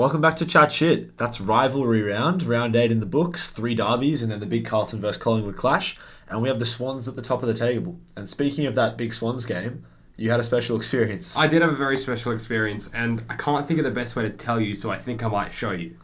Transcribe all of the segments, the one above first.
Welcome back to ChatChit. That's rivalry round, round 8 in the books, 3 derbies, and then the big Carlton versus Collingwood clash. And we have the Swans at the top of the table. And speaking of that big Swans game, you had a special experience. I did have a very special experience, and I can't think of the best way to tell you, so I think I might show you.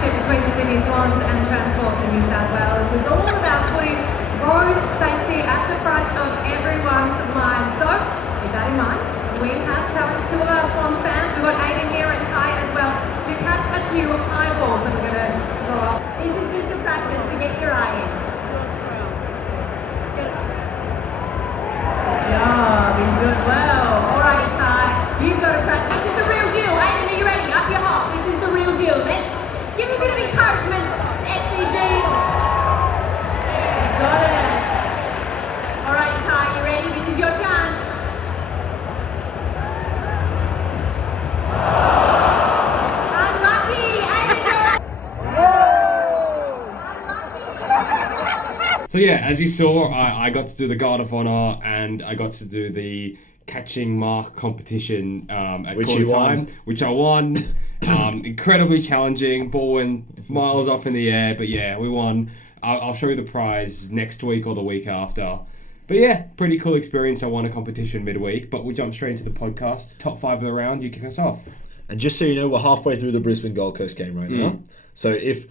Between the Sydney Swans and Transport for New South Wales is all about putting road safety at the front of everyone's mind. So, with that in mind, we have challenged two of our Swans fans. We've got Aiden here and Kai as well to catch a few high balls that we're going to throw up. This is just a practice to get your eye in. Good job, he's doing well. Alrighty, Kai, you've got to practice. This is the real deal. Aiden, are you ready? Up your hop. This is the real deal. Let's give a bit of encouragement, SCG. He's got it. Alrighty, Kai, you ready? This is your chance. Unlucky. Aiden, you're So yeah, as you saw, I got to do the Guard of Honour and I got to do the catching mark competition at quarter time, which I won. Incredibly challenging, ball went miles up in the air, but yeah, we won. I'll show you the prize next week or the week after. But yeah, pretty cool experience. I won a competition midweek, but we'll jump straight into the podcast. Top 5 of the round, you kick us off. And just so you know, we're halfway through the Brisbane Gold Coast game right now. So if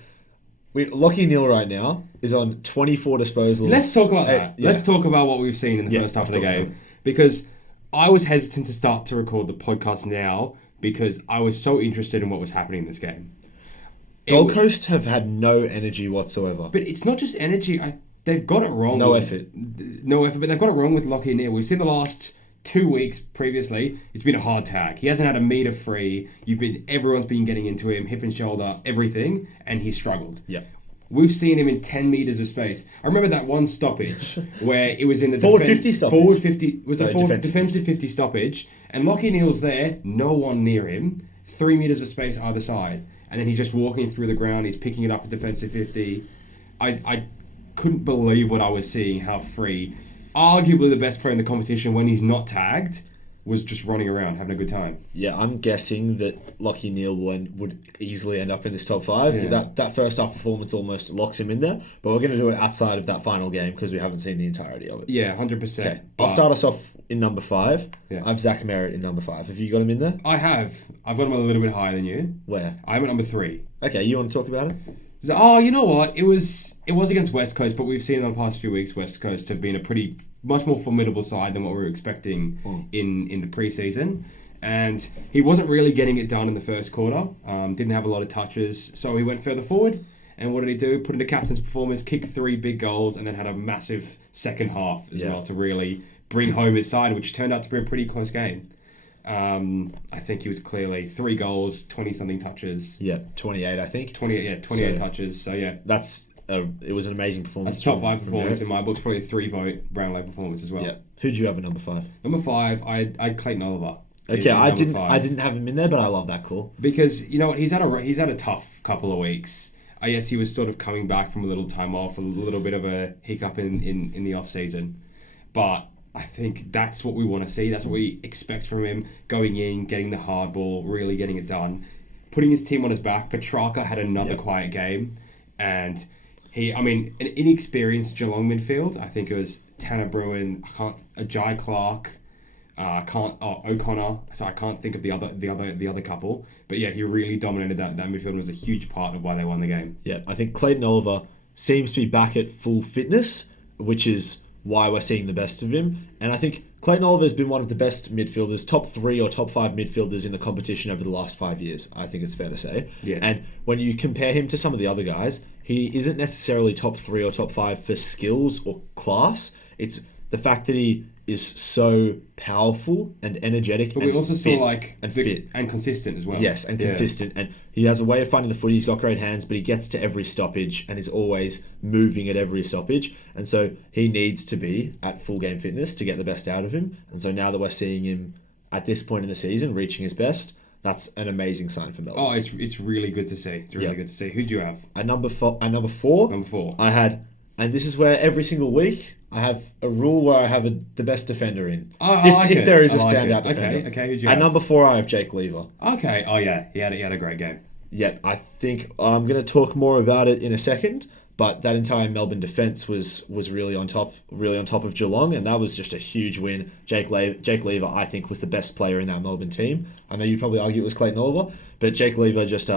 Lockie Neal right now is on 24 disposals. Let's talk about that. Yeah. Let's talk about what we've seen in the first half of the game. Because I was hesitant to start to record the podcast now because I was so interested in what was happening in this game. Gold Coast have had no energy whatsoever. But it's not just energy. They've got it wrong. No effort, but they've got it wrong with Lockie Neal. We've seen the last 2 weeks previously, it's been a hard tag. He hasn't had a metre free. Everyone's been getting into him, hip and shoulder, everything, and he's struggled. Yeah. We've seen him in 10 metres of space. I remember that one stoppage where it was in the forward 50 stoppage. Forward 50 was a defensive 50 stoppage, and Lockie Neal's there, no one near him, 3 metres of space either side, and then he's just walking through the ground. He's picking it up at defensive 50. I couldn't believe what I was seeing. How free, arguably the best player in the competition when he's not tagged, was just running around having a good time. Yeah, I'm guessing that Lockie Neal would easily end up in this top 5. Yeah. That first half performance almost locks him in there. But we're going to do it outside of that final game because we haven't seen the entirety of it. Yeah, 100%. Okay, I'll start us off in number 5. Yeah. I have Zach Merritt in number 5. Have you got him in there? I have. I've got him a little bit higher than you. Where? I'm at number 3. Okay, you want to talk about it? Oh, you know what? It was against West Coast, but we've seen in the past few weeks West Coast have been a much more formidable side than what we were expecting in the preseason. And he wasn't really getting it done in the first quarter. Didn't have a lot of touches, so he went further forward. And what did he do? Put in a captain's performance, kicked 3 big goals, and then had a massive second half as well to really bring home his side, which turned out to be a pretty close game. I think he was clearly 3 goals, 20-something touches. Yeah, 28, I think. 28 touches. So yeah, it was an amazing performance. That's a top 5 performance in my books. Probably a 3-vote Brownlow performance as well. Yeah. Who do you have at number 5? Number 5, I had Clayton Oliver. Okay, I didn't have him in there, but I love that call because you know what, he's had a tough couple of weeks. I guess he was sort of coming back from a little time off, a little bit of a hiccup in the off season, but I think that's what we want to see. That's what we expect from him, going in, getting the hard ball, really getting it done, putting his team on his back. Petrarca had another quiet game, and an inexperienced Geelong midfield. I think it was Tanner Bruin, Ajay Clark, O'Connor. So I can't think of the other couple. But yeah, he really dominated that midfield and was a huge part of why they won the game. Yeah, I think Clayton Oliver seems to be back at full fitness, which is why we're seeing the best of him. And I think Clayton Oliver has been one of the best midfielders, top 3 or top 5 midfielders in the competition over the last 5 years. I think it's fair to say. Yes. And when you compare him to some of the other guys, he isn't necessarily top 3 or top 5 for skills or class. It's the fact that he is so powerful and energetic. But and we also saw fit and consistent as well. Yes, and consistent. And he has a way of finding the footy. He's got great hands, but he gets to every stoppage and is always moving at every stoppage. And so he needs to be at full game fitness to get the best out of him. And so now that we're seeing him at this point in the season reaching his best, that's an amazing sign for Melbourne. Oh, it's really good to see. It's really good to see. Who do you have? At number four, Number 4. I had, and this is where every single week I have a rule where I have the best defender in. If there is a standout defender. Okay. Who do you At have? number 4, I have Jake Lever. Okay. Oh yeah, he had a great game. Yeah, I think I'm going to talk more about it in a second. But that entire Melbourne defence was really on top of Geelong, and that was just a huge win. Jake Lever, I think, was the best player in that Melbourne team. I know you'd probably argue it was Clayton Oliver, but Jake Lever just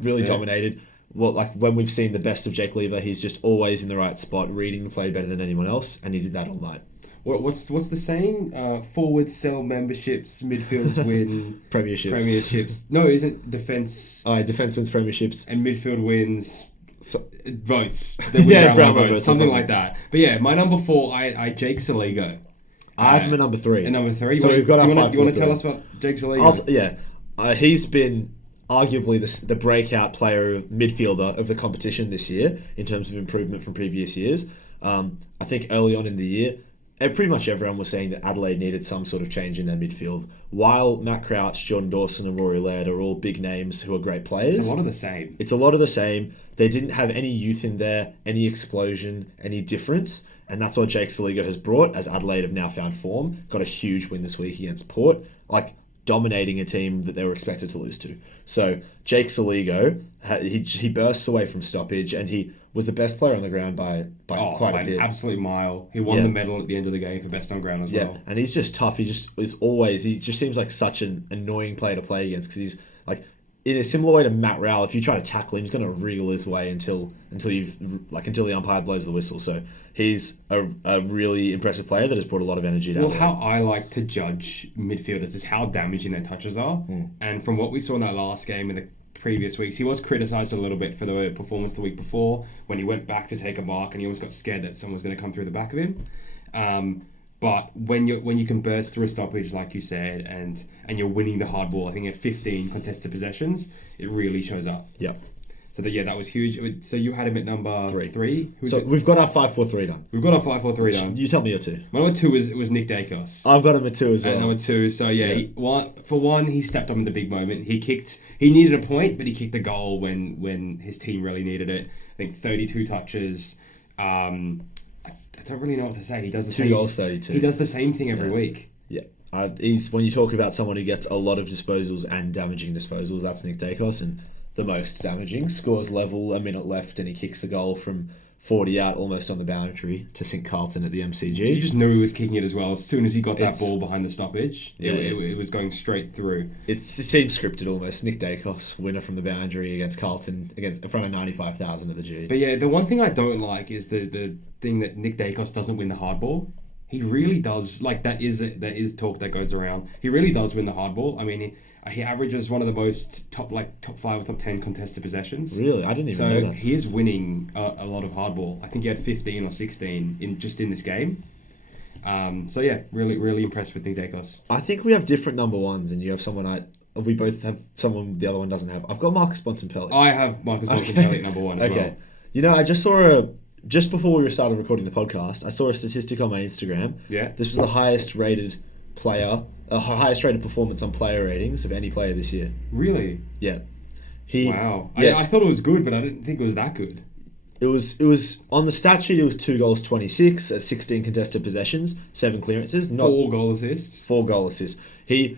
really dominated. Well, like when we've seen the best of Jake Lever, he's just always in the right spot, reading the play better than anyone else, and he did that all night. What's the saying? Forwards sell memberships, midfields win premierships. No, isn't defence? Defence wins premierships, and midfield wins. Votes. Brownlow votes, something like that. But yeah, my number 4, I Jake Saligo. I have him at number 3. And number 3. So we've got our 5. You want to tell us about Jake Saligo? He's been arguably the breakout player, midfielder of the competition this year in terms of improvement from previous years. I think early on in the year, pretty much everyone was saying that Adelaide needed some sort of change in their midfield. While Matt Crouch, Jordan Dawson and Rory Laird are all big names who are great players. It's a lot of the same. They didn't have any youth in there, any explosion, any difference. And that's what Jake Saligo has brought, as Adelaide have now found form. Got a huge win this week against Port, dominating a team that they were expected to lose to. So Jake Saligo, he bursts away from stoppage, and he was the best player on the ground by quite a bit. An absolute mile. He won the medal at the end of the game for best on ground as well. And he's just tough. He just seems like such an annoying player to play against, because he's like, in a similar way to Matt Rowell, if you try to tackle him, he's going to wriggle his way until the umpire blows the whistle. So he's a really impressive player that has brought a lot of energy to Adelaide. How I like to judge midfielders is how damaging their touches are. And from what we saw in that last game and the previous weeks, he was criticised a little bit for the performance the week before when he went back to take a mark and he almost got scared that someone was going to come through the back of him. But when you can burst through a stoppage, like you said, and you're winning the hard ball, I think at 15 contested possessions, it really shows up. Yep. So that was huge. So you had him at number 3. So we've got our 5-4-3 done. We've got our 5-4-3 done. You tell me your 2. My number 2 was Nick Dacos. I've got him at 2 as well. At number 2. So yeah, he stepped up in the big moment. He needed a point, but he kicked a goal when his team really needed it. I think 32 touches. I don't really know what to say. He does the 2 goals, 32. He does the same thing every week. Yeah. He's, when you talk about someone who gets a lot of disposals and damaging disposals, that's Nick Dacos, and the most damaging. Scores level, a minute left, and he kicks a goal from 40 out, almost on the boundary, to St Carlton at the MCG. You just knew he was kicking it as well. As soon as he got that ball behind the stoppage, it was going straight through. It seems scripted almost. Nick Dacos, winner from the boundary against Carlton, in front of 95,000 at the G. But yeah, the one thing I don't like is the thing that Nick Dacos doesn't win the hard ball. He really does. That is talk that goes around. He really does win the hard ball. I mean, he averages one of the most top 5 or top 10 contested possessions. Really? I didn't even know that. So he is winning a lot of hardball. I think he had 15 or 16 in this game. So yeah, really impressed with Nick Dacos. I think we have different number 1s, and you have someone we both have someone the other one doesn't have. I've got Marcus Bontempelli. I have Marcus Bontempelli at number 1 as well. You know, I just saw just before we started recording the podcast, I saw a statistic on my Instagram. Yeah. This was the highest rated performance on player ratings of any player this year. Really? Yeah. Wow. Yeah. I thought it was good, but I didn't think it was that good. It was on the stat sheet. It was 2 goals, 26 at 16 contested possessions, 7 clearances, 4 goal assists. 4 goal assists. He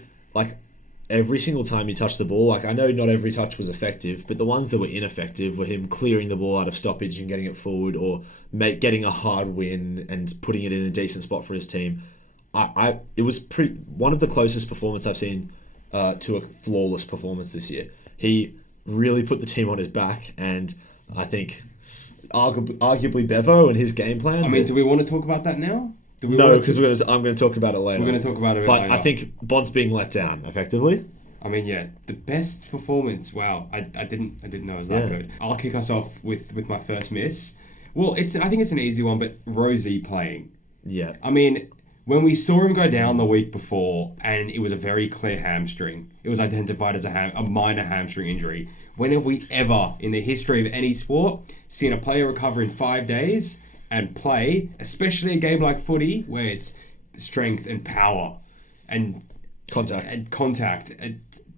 every single time he touched the ball. I know not every touch was effective, but the ones that were ineffective were him clearing the ball out of stoppage and getting it forward, or getting a hard win and putting it in a decent spot for his team. It was one of the closest performances I've seen to a flawless performance this year. He really put the team on his back, and I think arguably Bevo and his game plan. I mean, do we want to talk about that now? No, because I'm going to talk about it later. We're going to talk about it but later. I think Bond's being let down effectively. I mean, yeah, the best performance. Wow, I didn't know it was that good. I'll kick us off with my first miss. Well, I think it's an easy one, but Rosie playing. Yeah. I mean, when we saw him go down the week before, and it was a very clear hamstring, it was identified as a minor hamstring injury. When have we ever, in the history of any sport, seen a player recover in 5 days and play, especially a game like footy, where it's strength and power and contact?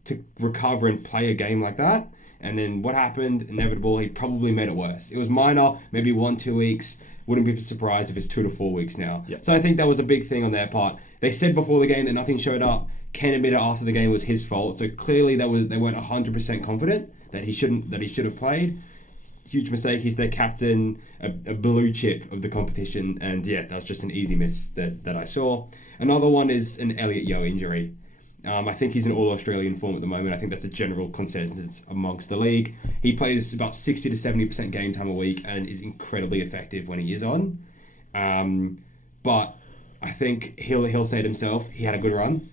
to recover and play a game like that. And then what happened? Inevitable. He probably made it worse. It was minor, maybe 1-2 weeks. Wouldn't be surprised if it's 2 to 4 weeks now. Yep. So I think that was a big thing on their part. They said before the game that nothing showed up. Ken admitted after the game was his fault. So clearly they weren't 100% confident that he should have played. Huge mistake. He's their captain, a blue chip of the competition, and yeah, that was just an easy miss that I saw. Another one is an Elliot Yeo injury. I think he's in all-Australian form at the moment. I think that's a general consensus amongst the league. He plays about 60 to 70% game time a week and is incredibly effective when he is on. But I think he'll say it himself, he had a good run.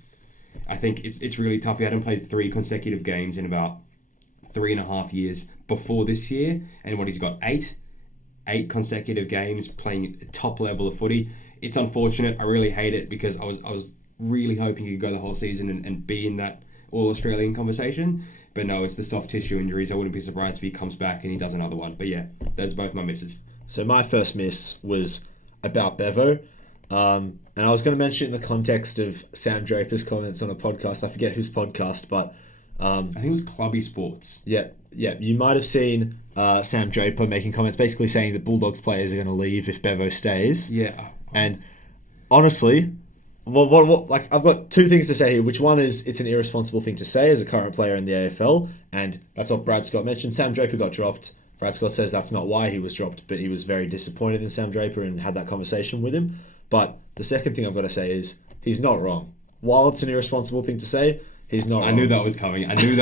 I think it's really tough. He hadn't played 3 consecutive games in about 3.5 years before this year. And what he's got, 8 consecutive games playing top level of footy. It's unfortunate. I really hate it because I was really hoping he could go the whole season and be in that all-Australian conversation. But no, it's the soft tissue injuries. I wouldn't be surprised if he comes back and he does another one. But yeah, those are both my misses. So my first miss was about Bevo. And I was going to mention it in the context of Sam Draper's comments on a podcast. I forget whose podcast, but... I think it was Clubby Sports. Yeah. You might have seen Sam Draper making comments basically saying that Bulldogs players are going to leave if Bevo stays. Yeah. And honestly... Well, like I've got 2 things to say here. Which one is it's an irresponsible thing to say as a current player in the AFL, and that's what Brad Scott mentioned. Sam Draper got dropped. Brad Scott says that's not why he was dropped, but he was very disappointed in Sam Draper and had that conversation with him. But the second thing I've got to say is he's not wrong. While it's an irresponsible thing to say, he's not wrong. I knew that was coming. I knew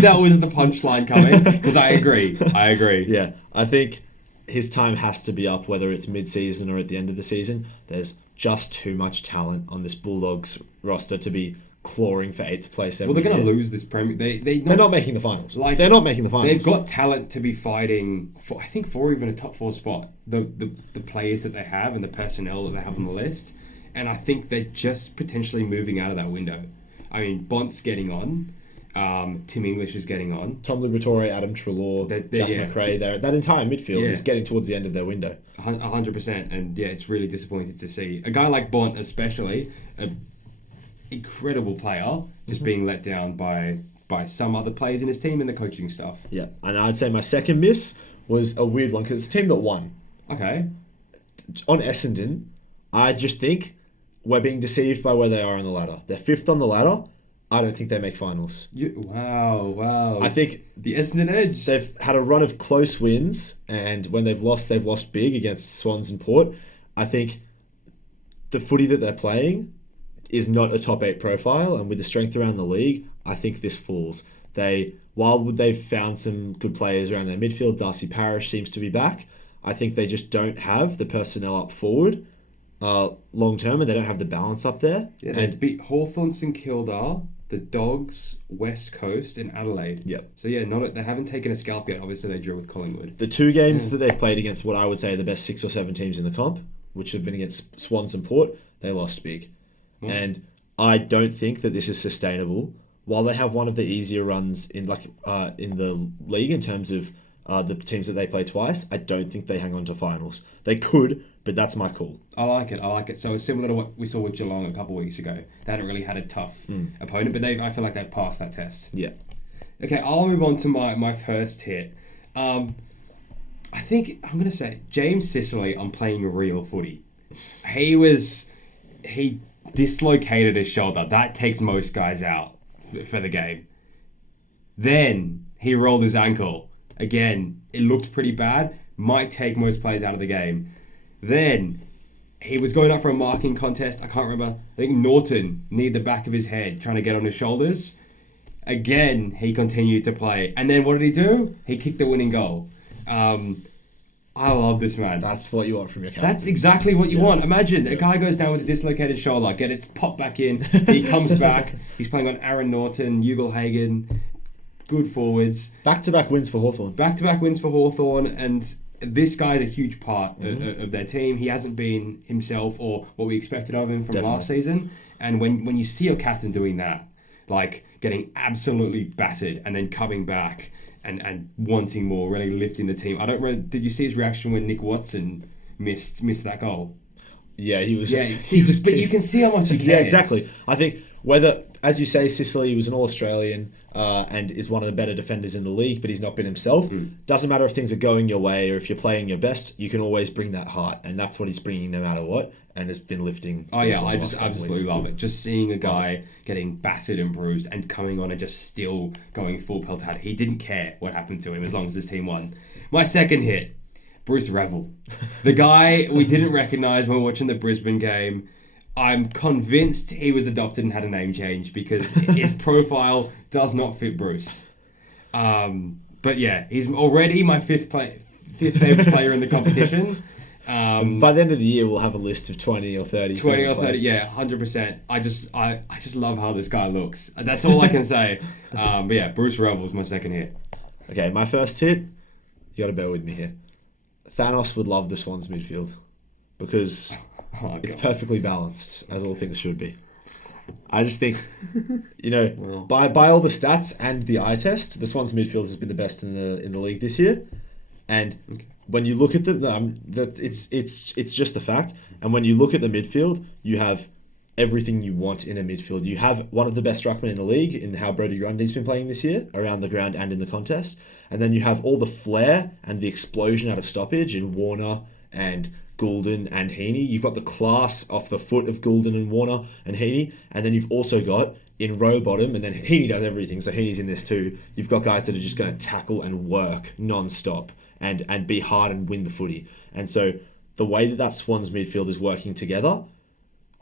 that was the punchline coming because I agree. Yeah, I think his time has to be up, whether it's mid-season or at the end of the season. There's just too much talent on this Bulldogs roster to be clawing for 8th place every year. Well, they're going to year. lose this Premier. They're not making the finals. They're not making the finals. They've got talent to be fighting for, I think, for even a top 4 spot. The players that they have and the personnel that they have on the list. And I think they're just potentially moving out of that window. I mean, Bont's getting on. Tim English is getting on. Tom Liberatore, Adam Treloar, Jack McRae, that entire midfield is getting towards the end of their window. 100%, and yeah, it's really disappointing to see a guy like Bont, especially an incredible player, just being let down by some other players in his team and the coaching staff. Yeah, and I'd say my second miss was a weird one because it's a team that won. Okay. On Essendon, I just think we're being deceived by where they are on the ladder. They're 5th on the ladder. I don't think they make finals. Wow. I think the Essendon edge. They've had a run of close wins, and when they've lost big against Swans and Port. I think the footy that they're playing is not a top 8 profile, and with the strength around the league, I think this falls. While they've found some good players around their midfield, Darcy Parish seems to be back, I think they just don't have the personnel up forward long term, and they don't have the balance up there. Yeah, they beat Hawthorn, St Kilda, the Dogs, West Coast, and Adelaide. Yep. So yeah, they haven't taken a scalp yet. Obviously, they drew with Collingwood. The 2 games that they've played against what I would say are the best 6 or 7 teams in the comp, which have been against Swans and Port, they lost big. And I don't think that this is sustainable. While they have one of the easier runs in the league in terms of the teams that they play twice, I don't think they hang on to finals. They could, but that's my call. I like it. So it's similar to what we saw with Geelong a couple of weeks ago. They hadn't really had a tough opponent, but I feel like they've passed that test. Yeah. Okay, I'll move on to my first hit. I think I'm going to say James Sicily on playing real footy. He dislocated his shoulder. That takes most guys out for the game. Then he rolled his ankle. Again, it looked pretty bad. Might take most players out of the game. Then he was going up for a marking contest. I can't remember. I think Norton kneed the back of his head trying to get on his shoulders. Again, he continued to play. And then what did he do? He kicked the winning goal. I love this man. That's what you want from your captain. That's exactly what you want. Imagine a guy goes down with a dislocated shoulder, get it popped back in, he comes back, he's playing on Aaron Norton, Ugle-Hagan, good forwards. Back-to-back wins for Hawthorn. Back-to-back wins for Hawthorn, and this guy is a huge part of their team. He hasn't been himself or what we expected of him from last season. And when you see your captain doing that, like getting absolutely battered and then coming back and wanting more, really lifting the team. I don't remember, did you see his reaction when Nick Watson missed that goal? Yeah, he was. Yeah, but you can see how much he cares. Yeah, exactly. I think whether as you say, Sicily was an All-Australian and is one of the better defenders in the league, but he's not been himself. Doesn't matter if things are going your way or if you're playing your best, you can always bring that heart, and that's what he's bringing no matter what, and has been lifting. Oh yeah, I just absolutely love it. Just seeing a guy getting battered and bruised and coming on and just still going full pelt at it. He didn't care what happened to him as long as his team won. My second hit, Bruce Revel. The guy we didn't recognise when we were watching the Brisbane game. I'm convinced he was adopted and had a name change because his profile does not fit Bruce. But yeah, he's already my fifth favourite player in the competition. By the end of the year, we'll have a list of 20 or 30. 20 or 30, yeah, 100%. I just love how this guy looks. That's all I can say. But yeah, Bruce Revel is my second hit. Okay, my first hit, you got to bear with me here. Thanos would love the Swans midfield because it's perfectly balanced, as all things should be. I just think, by all the stats and the eye test, the Swans midfield has been the best in the league this year. And when you look at them, it's just the fact. And when you look at the midfield, you have everything you want in a midfield. You have one of the best ruckmen in the league in how Brodie Grundy's been playing this year, around the ground and in the contest. And then you have all the flair and the explosion out of stoppage in Warner and Goulden and Heaney. You've got the class off the foot of Goulden and Warner and Heaney. And then you've also got, in row bottom, and then Heaney does everything, so Heaney's in this too. You've got guys that are just going to tackle and work non-stop and be hard and win the footy. And so the way that Swans midfield is working together,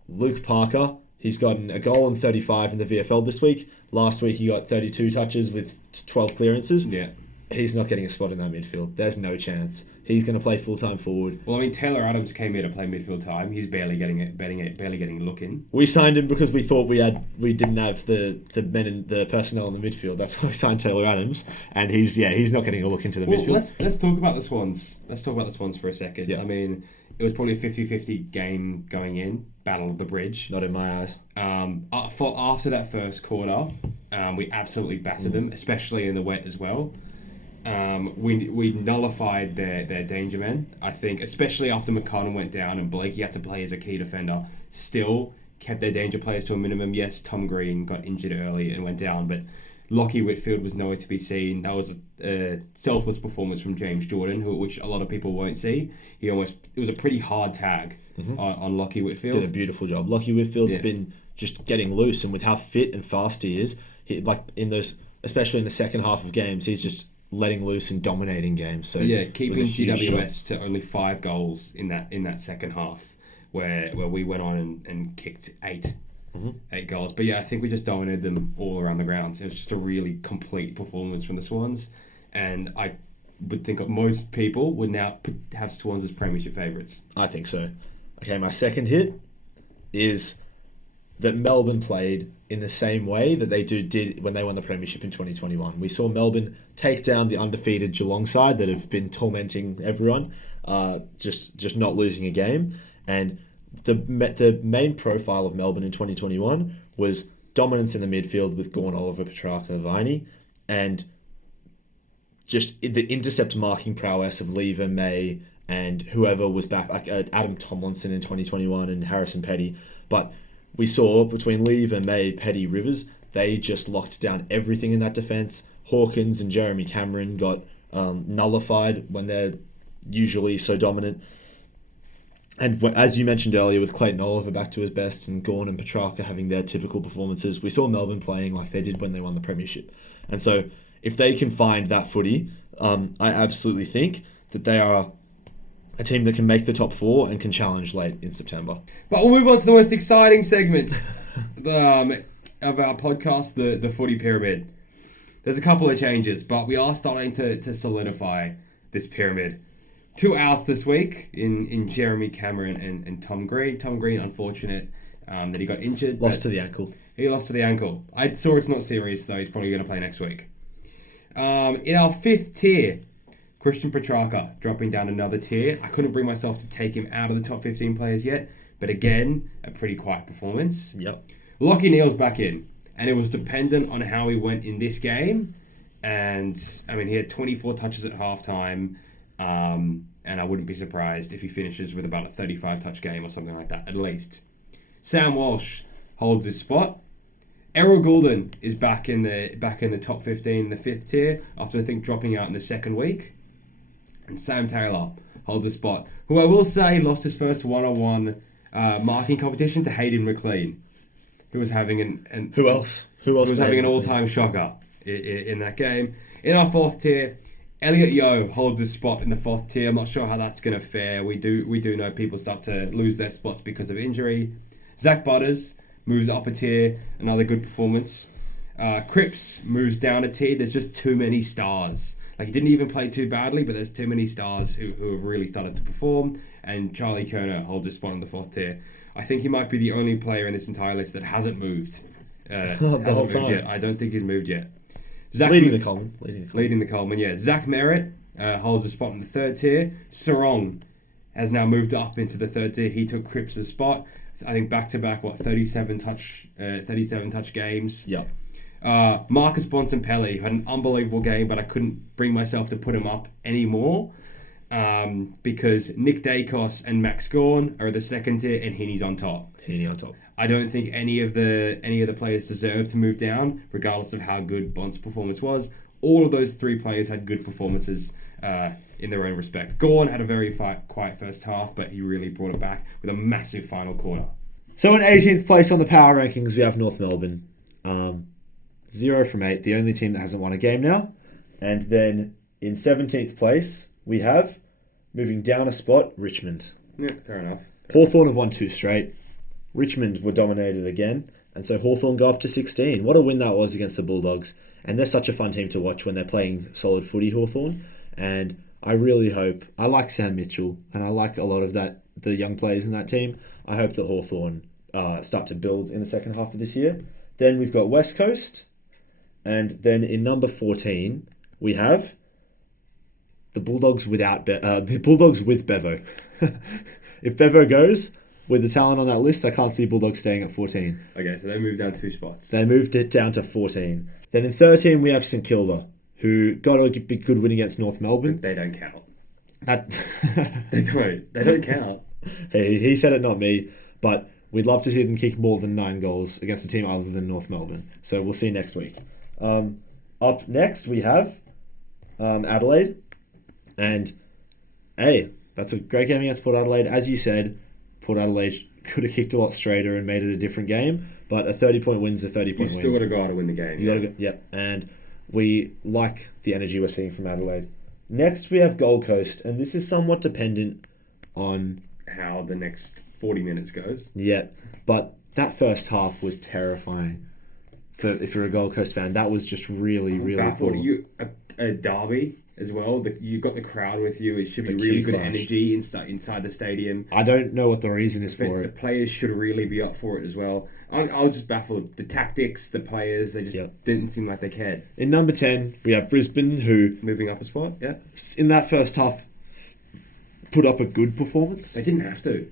Luke Parker, he's gotten a goal and 35 in the VFL this week. Last week he got 32 touches with 12 clearances. Yeah. He's not getting a spot in that midfield. There's no chance. He's going to play full-time forward. Well, I mean, Taylor Adams came here to play midfield time. He's barely getting a look in. We signed him because we thought we didn't have the personnel in the midfield. That's why we signed Taylor Adams, and he's not getting a look into the midfield. Let's talk about the Swans. Let's talk about the Swans for a second. Yeah. I mean, it was probably a 50-50 game going in, Battle of the Bridge. Not in my eyes. After that first quarter, we absolutely battered them, especially in the wet as well. We nullified their danger men, I think, especially after McConnell went down and Blakey had to play as a key defender. Still kept their danger players to a minimum. Yes, Tom Green got injured early and went down, but Lockie Whitfield was nowhere to be seen. That was a selfless performance from James Jordan, which a lot of people won't see. It was a pretty hard tag on Lockie Whitfield. Did a beautiful job. Lockie Whitfield's been just getting loose, and with how fit and fast he is, especially in the second half of games, he's just letting loose and dominating games. So yeah, keeping GWS to only 5 goals in that second half, where we went on and kicked 8 goals. But yeah, I think we just dominated them all around the ground. It was just a really complete performance from the Swans, and I would think most people would now have Swans as premiership favourites. I think so. Okay, my second hit is that Melbourne played in the same way that they did when they won the premiership in 2021. We saw Melbourne take down the undefeated Geelong side that have been tormenting everyone, just not losing a game. And the main profile of Melbourne in 2021 was dominance in the midfield with Gawn, Oliver, Petrarca, Viney, and just the intercept marking prowess of Lever, May, and whoever was back, like Adam Tomlinson in 2021 and Harrison Petty. But we saw between Lever, May, Petty, Rivers, they just locked down everything in that defence. Hawkins and Jeremy Cameron got nullified when they're usually so dominant. And as you mentioned earlier, with Clayton Oliver back to his best and Gawn and Petrarca having their typical performances, we saw Melbourne playing like they did when they won the premiership. And so if they can find that footy, I absolutely think that they are a team that can make the top 4 and can challenge late in September. But we'll move on to the most exciting segment of our podcast, the Footy Pyramid. There's a couple of changes, but we are starting to solidify this pyramid. 2 outs this week in Jeremy Cameron and Tom Green. Tom Green, unfortunate that he got injured. Lost to the ankle. He lost to the ankle. I saw it's not serious, though. He's probably going to play next week. In our 5th tier, Christian Petrarca dropping down another tier. I couldn't bring myself to take him out of the top 15 players yet, but again, a pretty quiet performance. Yep. Lockie Neal's back in, and it was dependent on how he went in this game. And I mean, he had 24 touches at halftime, and I wouldn't be surprised if he finishes with about a 35 touch game or something like that, at least. Sam Walsh holds his spot. Errol Goulden is back in the top 15 in the 5th tier after I think dropping out in the second week. And Sam Taylor holds a spot, who I will say lost his first one-on-one marking competition to Hayden McLean, who was having an Who else? Who was having an all-time shocker in that game. In our 4th tier, Elliot Yeo holds a spot in the 4th tier. I'm not sure how that's going to fare. We do know people start to lose their spots because of injury. Zach Butters moves up a tier, another good performance. Cripps moves down a tier. There's just too many stars. Like, he didn't even play too badly, but there's too many stars who have really started to perform. And Charlie Kerner holds a spot in the 4th tier. I think he might be the only player in this entire list that hasn't moved. Hasn't moved yet. I don't think he's moved yet. Leading the Coleman, yeah. Zach Merritt holds a spot in the 3rd tier. Sarong has now moved up into the 3rd tier. He took Cripps' spot. I think back-to-back, 37 touch games. Yeah. Marcus Bontempelli had an unbelievable game, but I couldn't bring myself to put him up anymore because Nick Dacos and Max Gorn are the 2nd tier and Heaney's on top. I don't think any of the players deserve to move down, regardless of how good Bont's performance was. All of those 3 players had good performances in their own respect. Gorn had a very quiet first half, but he really brought it back with a massive final quarter. So in 18th place on the power rankings, we have North Melbourne. 0 from 8, the only team that hasn't won a game now. And then in 17th place, we have, moving down a spot, Richmond. Yeah, fair enough. Hawthorn have won 2 straight. Richmond were dominated again. And so Hawthorn go up to 16. What a win that was against the Bulldogs. And they're such a fun team to watch when they're playing solid footy, Hawthorn. And I really hope, I like Sam Mitchell, and I like a lot of the young players in that team. I hope that Hawthorn start to build in the second half of this year. Then we've got West Coast. And then in number 14, we have the Bulldogs the Bulldogs with Bevo. If Bevo goes, with the talent on that list, I can't see Bulldogs staying at 14. Okay, so they moved down 2 spots. They moved it down to 14. Then in 13, we have St Kilda, who got a big good win against North Melbourne. They don't count. They don't count. Hey, he said it, not me. But we'd love to see them kick more than 9 goals against a team other than North Melbourne. So we'll see next week. Up next, we have Adelaide. And, hey, that's a great game against Port Adelaide. As you said, Port Adelaide could have kicked a lot straighter and made it a different game. But a 30-point win's a 30-point win. You've still got to go out to win the game. Yep. And we like the energy we're seeing from Adelaide. Next, we have Gold Coast. And this is somewhat dependent on how the next 40 minutes goes. Yeah. But that first half was terrifying. If you're a Gold Coast fan, that was just really, really cool. A derby as well. You've got the crowd with you. It should be really good energy inside the stadium. I don't know what the reason is for it. The players should really be up for it as well. I was just baffled. The tactics, the players, they just didn't seem like they cared. In number 10, we have Brisbane, who... moving up a spot, yeah. In that first half, put up a good performance. They didn't have to.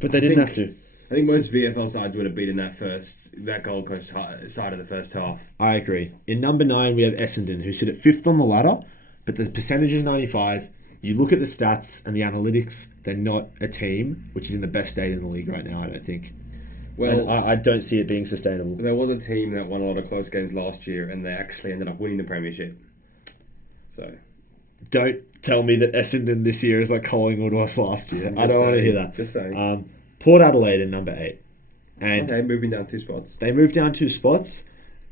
But they didn't have to. I think most VFL sides would have beaten that Gold Coast side of the first half. I agree. In number 9, we have Essendon, who sit at 5th on the ladder, but the percentage is 95. You look at the stats and the analytics, they're not a team which is in the best state in the league right now, I don't think. Well, and I don't see it being sustainable. There was a team that won a lot of close games last year, and they actually ended up winning the premiership. So, don't tell me that Essendon this year is like Collingwood was last year. I don't want to hear that. Just saying. Port Adelaide in number 8. And okay, moving down 2 spots. They moved down 2 spots,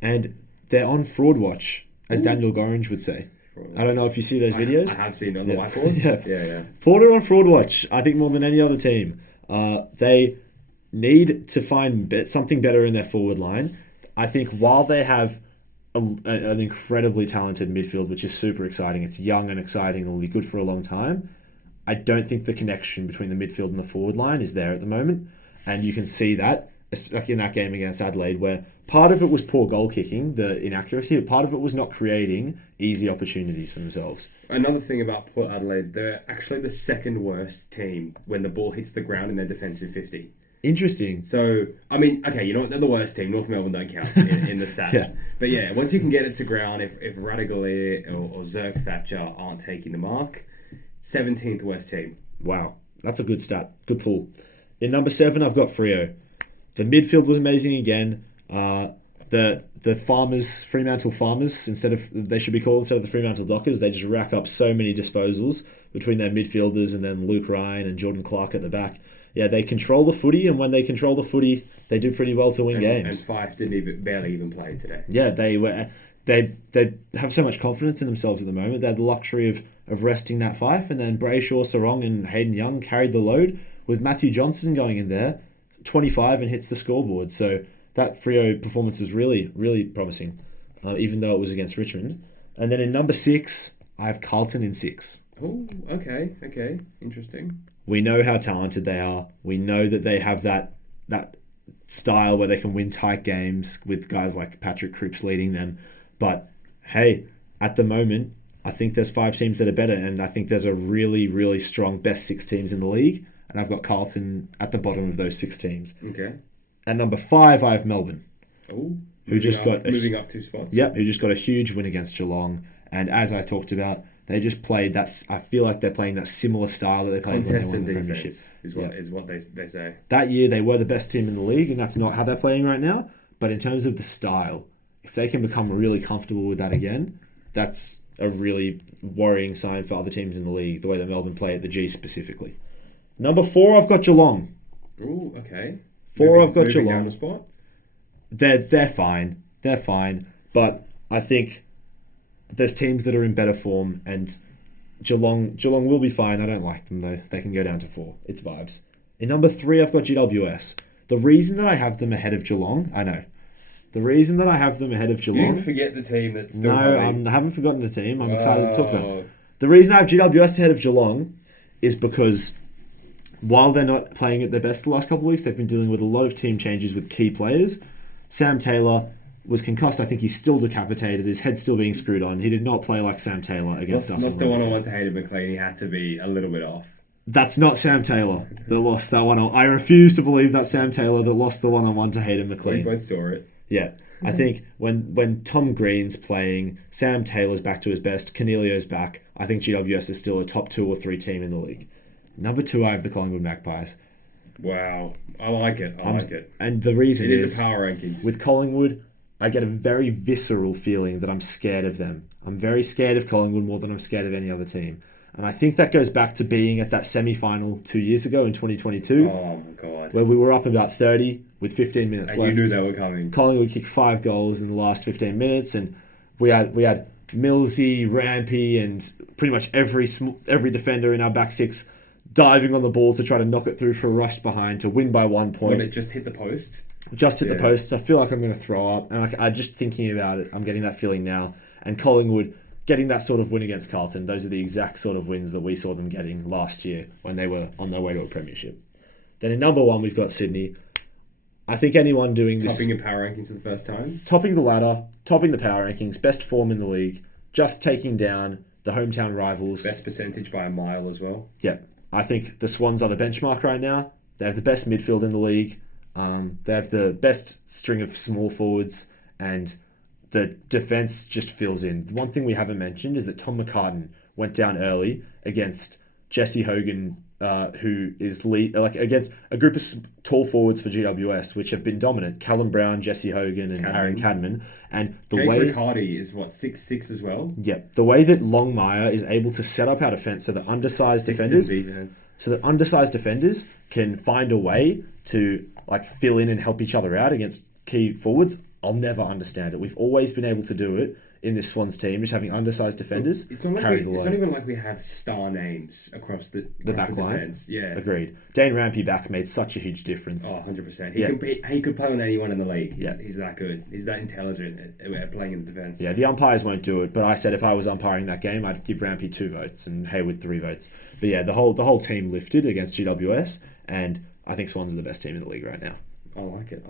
and they're on fraud watch, as Daniel Gorringe would say. I don't know if you see those videos. I have seen it on the whiteboard. Yeah. Port are on fraud watch, I think, more than any other team. They need to find something better in their forward line. I think while they have an incredibly talented midfield, which is super exciting, it's young and exciting and will be good for a long time, I don't think the connection between the midfield and the forward line is there at the moment. And you can see that, like in that game against Adelaide, where part of it was poor goal kicking, the inaccuracy, but part of it was not creating easy opportunities for themselves. Another thing about Port Adelaide, they're actually the second worst team when the ball hits the ground in their defensive 50. Interesting. So, I mean, okay, you know what? They're the worst team. North Melbourne don't count in the stats. Yeah. But yeah, once you can get it to ground, if Radagalier or Zerk Thatcher aren't taking the mark, 17th worst team. Wow. That's a good stat. Good pull. In number 7, I've got Freo. The midfield was amazing again. the Farmers, Fremantle Farmers, they should be called instead of the Fremantle Dockers. They just rack up so many disposals between their midfielders and then Luke Ryan and Jordan Clark at the back. Yeah, they control the footy, and when they control the footy, they do pretty well to win games. And Fife barely even play today. Yeah, they have so much confidence in themselves at the moment. They had the luxury of resting Nat Fife, and then Brayshaw, Sarong, and Hayden Young carried the load with Matthew Johnson going in there, 25 and hits the scoreboard. So that Freo performance was really, really promising, even though it was against Richmond. And then in number 6, I have Carlton in 6. Oh, okay, interesting. We know how talented they are. We know that they have that style where they can win tight games with guys like Patrick Cripps leading them. But hey, at the moment, I think there's 5 teams that are better, and I think there's a really, really strong best 6 teams in the league, and I've got Carlton at the bottom of those 6 teams. Okay. At number 5, I have Melbourne. Oh, moving up 2 spots. Yep, who just got a huge win against Geelong, and as I talked about, they just played that. I feel like they're playing that similar style that they played when they won the premiership. Is what they say. That year they were the best team in the league, and that's not how they're playing right now. But in terms of the style, if they can become really comfortable with that again, that's a really worrying sign for other teams in the league, the way that Melbourne play at the G specifically. Number 4, I've got Geelong. Ooh, okay. 4, I've got moving Geelong. Down the spot? They're fine. They're fine. But I think there's teams that are in better form, and Geelong will be fine. I don't like them, though. They can go down to 4. It's vibes. In number 3, I've got GWS. The reason that I have them ahead of Geelong, I know. The reason that I have them ahead of Geelong... You didn't forget the team that's still I haven't forgotten the team. I'm excited to talk about it. The reason I have GWS ahead of Geelong is because while they're not playing at their best the last couple of weeks, they've been dealing with a lot of team changes with key players. Sam Taylor was concussed. I think he's still decapitated. His head's still being screwed on. He did not play like Sam Taylor against us. Lost the one-on-one to Aiden McLean. He had to be a little bit off. That's not Sam Taylor that lost that one. I refuse to believe that's Sam Taylor that lost the one-on-one to Hayden McLean. We both saw it. Yeah. I think when Tom Green's playing, Sam Taylor's back to his best, Cornelio's back, I think GWS is still a top 2 or 3 team in the league. Number 2, I have the Collingwood Magpies. Wow. I like it. I like it. And the reason is a power ranking. With Collingwood, I get a very visceral feeling that I'm scared of them. I'm very scared of Collingwood more than I'm scared of any other team. And I think that goes back to being at that semi-final 2 years ago in 2022. Oh, my God. Where we were up about 30 with 15 minutes left. And you knew they were coming. Collingwood kicked 5 goals in the last 15 minutes, and we had Millsy, Rampy, and pretty much every defender in our back 6 diving on the ball to try to knock it through for a rush behind to win by 1 point. When it just hit the post? Just hit the post. I feel like I'm going to throw up. And I just thinking about it, I'm getting that feeling now. And Collingwood getting that sort of win against Carlton, those are the exact sort of wins that we saw them getting last year when they were on their way to a premiership. Then in number 1, we've got Sydney. I think anyone doing this... Topping your power rankings for the first time? Topping the ladder, topping the power rankings, best form in the league, just taking down the hometown rivals. Best percentage by a mile as well. Yeah. I think the Swans are the benchmark right now. They have the best midfield in the league. They have the best string of small forwards, and the defence just fills in. The one thing we haven't mentioned is that Tom McCartan went down early against Jesse Hogan, who is against a group of tall forwards for GWS, which have been dominant. Callum Brown, Jesse Hogan, and Aaron Cadman. And Jake Riccardi is 6'6" as well. Yeah, the way that Longmire is able to set up our defence so that undersized defenders can find a way to fill in and help each other out against key forwards. I'll never understand it. We've always been able to do it in this Swans team, just having undersized defenders. It's not even like we have star names across the back line. Defense. Yeah, agreed. Dane Rampy back made such a huge difference. Oh, 100%. He could play on anyone in the league. He's that good. He's that intelligent at playing in the defense. Yeah, the umpires won't do it, but I said if I was umpiring that game, I'd give Rampy 2 votes and Hayward 3 votes. But yeah, the whole team lifted against GWS, and I think Swans are the best team in the league right now. I like it.